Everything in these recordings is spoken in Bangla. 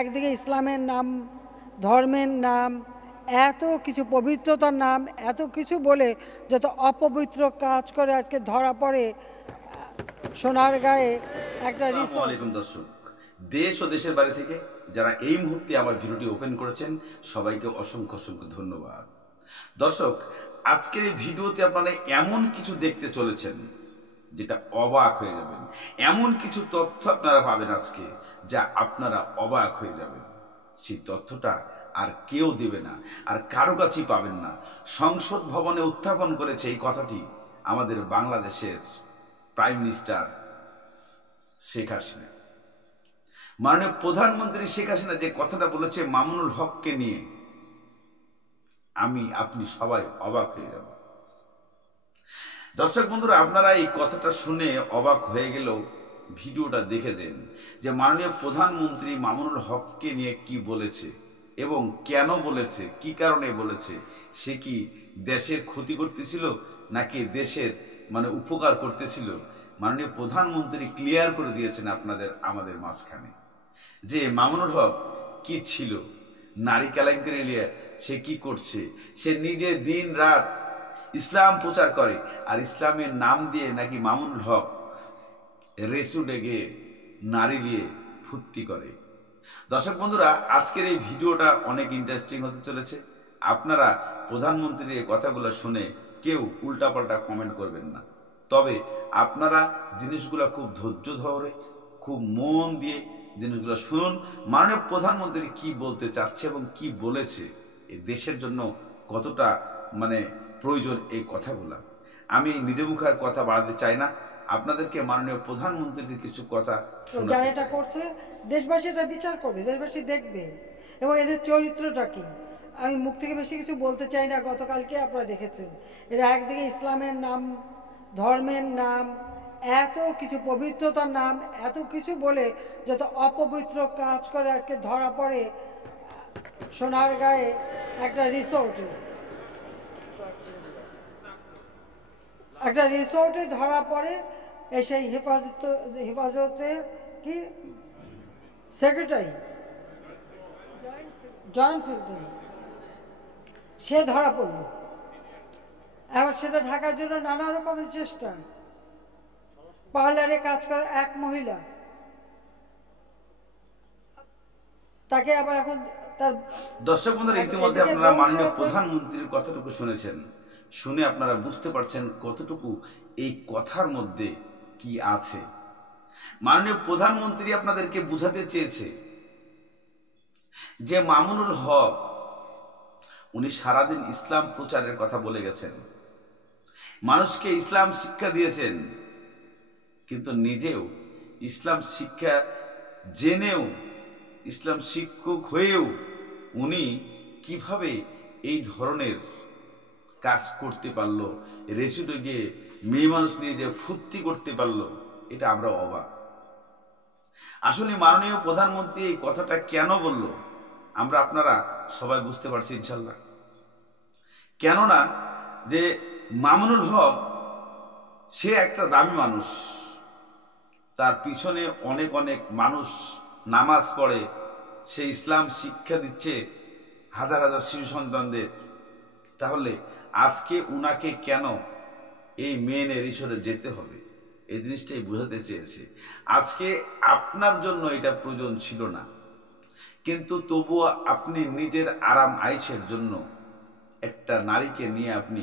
একদিকে ইসলামের নাম, ধর্মের নাম, এত কিছু পবিত্রতার নাম, এত কিছু বলে যত অপবিত্র কাজ করে আজকে ধরা পড়ে সোনার গায়ে একটা রিসোর্ট। আসসালামু আলাইকুম দর্শক, দেশ ও দেশের বাইরে থেকে যারা এই মুহূর্তে আমার ভিডিওটি ওপেন করেছেন সবাইকে অসংখ্য অসংখ্য ধন্যবাদ। দর্শক, আজকের এই ভিডিওতে আপনারা এমন কিছু দেখতে চলেছেন যেটা অবাক হয়ে যাবেন। এমন কিছু তথ্য আপনারা পাবেন আজকে যা আপনারা অবাক হয়ে যাবেন। সেই তথ্যটা আর কেউ দেবে না, আর কারো কাছেই পাবেন না। সংসদ ভবনে উত্থাপন করেছে এই কথাটি আমাদের বাংলাদেশের প্রাইম মিনিস্টার শেখ হাসিনা। মাননীয় প্রধানমন্ত্রী শেখ হাসিনা যে কথাটা বলেছে মামুনুল হককে নিয়ে, আপনি সবাই অবাক হয়ে যাব। দর্শক বন্ধুরা, আপনারা এই কথাটা শুনে অবাক হয়ে গেলেও ভিডিওটা দেখেছেন যে মাননীয় প্রধানমন্ত্রী মামুনুল হককে নিয়ে কি বলেছে এবং কেন বলেছে, কি কারণে বলেছে। সে কি দেশের ক্ষতি করতেছিল নাকি দেশের উপকার করতেছিল? মাননীয় প্রধানমন্ত্রী ক্লিয়ার করে দিয়েছেন আমাদের মাঝখানে যে মামুনুল হক কি ছিল, নারী কেলেঙ্কারি নিয়ে সে কি করছে। সে নিজে দিন রাত ইসলাম প্রচার করে, আর ইসলামের নাম দিয়ে নাকি মামুনুল হক রেস্টুরেন্টে গিয়ে নারী নিয়ে ফুর্তি করে। দর্শক বন্ধুরা, আজকের এই ভিডিওটা অনেক ইন্টারেস্টিং হতে চলেছে। আপনারা প্রধানমন্ত্রীর এই কথাগুলো শুনে কেউ উল্টাপাল্টা কমেন্ট করবেন না, তবে আপনারা জিনিসগুলো খুব ধৈর্য ধরে, খুব মন দিয়ে জিনিসগুলো শুনুন। মাননীয় প্রধানমন্ত্রী কি বলতে চাচ্ছে এবং কি বলেছে, এই দেশের জন্য কতটা প্রয়োজন এই কথাগুলো। আমি নিজে মুখে আর কথা বাড়াতে চাই না, আপনাদেরকে মাননীয় প্রধানমন্ত্রীর কিছু কথা যারা এটা করছে দেশবাসী এটা বিচার করবে, দেশবাসী দেখবে এবং এদের চরিত্রটা কি। আমি মুখ থেকে বেশি কিছু বলতে চাই না। গতকালকে আপনারা দেখেছেন এরা একদিকে ইসলামের নাম, ধর্মের নাম, এত কিছু পবিত্রতার নাম, এত কিছু বলে যত অপবিত্র কাজ করে আজকে ধরা পড়ে সোনার গায়ে একটা রিসোর্টে ধরা পড়ে। সেই হেফাজতে কি সেক্রেটারি জয়েন্ট সেক্রেটারি সে ধরা পড়ল। এবার সেটা ঢাকার জন্য নানা রকমের চেষ্টা। পার্লারে কাজ করে এক মহিলা, তাকে আবার এখন তার দর্শক বন্ধুরা, ইতিমধ্যে আপনারা মাননীয় প্রধানমন্ত্রীর কথাটুকু শুনেছেন, শুনে আপনারা বুঝতে পারছেন কতটুকু এই কথার মধ্যে কি আছে। মাননীয় প্রধানমন্ত্রী আপনাদেরকে বুঝাতে চেয়েছে যে মামুনুল হক উনি সারাদিন ইসলাম প্রচারের কথা বলে গেছেন, মানুষকে ইসলাম শিক্ষা দিয়েছেন, কিন্তু নিজেও ইসলাম শিক্ষা জেনেও, ইসলাম শিক্ষক হয়েও উনি কিভাবে এই ধরনের কাজ করতে পারলো, রেস্টুরেন্টে গিয়ে মেয়ে মানুষ নিয়ে যে ফুর্তি করতে পারলো, এটা আমরা অবাক। আসলে মাননীয় প্রধানমন্ত্রী এই কথাটা কেন বলল আপনারা সবাই বুঝতে পারছি ইনশাল্লাহ। কেননা যে মামুনুল হক সে একটা দামি মানুষ, তার পিছনে অনেক অনেক মানুষ নামাজ পড়ে, সে ইসলাম শিক্ষা দিচ্ছে হাজার হাজার শিশু সন্তানদের। তাহলে আজকে উনাকে কেন এই মেন রিসোর্টে যেতে হবে, এই জিনিসটাই বোঝাতে চেয়েছে। আজকে আপনার জন্য এটা প্রয়োজন ছিল না, কিন্তু তবুও আপনি নিজের আরাম আয়েশের জন্য একটা নারীকে নিয়ে আপনি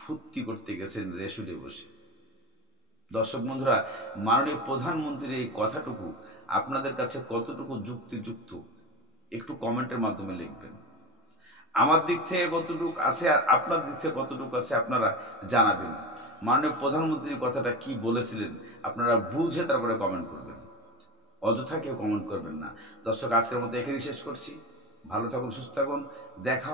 ফুর্তি করতে গেছেন রেস্টুরেন্টে বসে। দর্শক বন্ধুরা, মাননীয় প্রধানমন্ত্রীর এই কথাটুকু আপনাদের কাছে কতটুকু যুক্তিযুক্ত একটু কমেন্টের মাধ্যমে লিখবেন। আমার দিক থেকে কতটুকু আছে আর আপনার দিক থেকে কতটুকু আছে আপনারা জানাবেন। মাননীয় প্রধানমন্ত্রীর কথাটা কি বলেছিলেন আপনারা বুঝে তারপরে কমেন্ট করবেন, অযথা কেউ কমেন্ট করবেন না। দর্শক, আজকের মতো এখানেই শেষ করছি। ভালো থাকুন, সুস্থ থাকুন, দেখা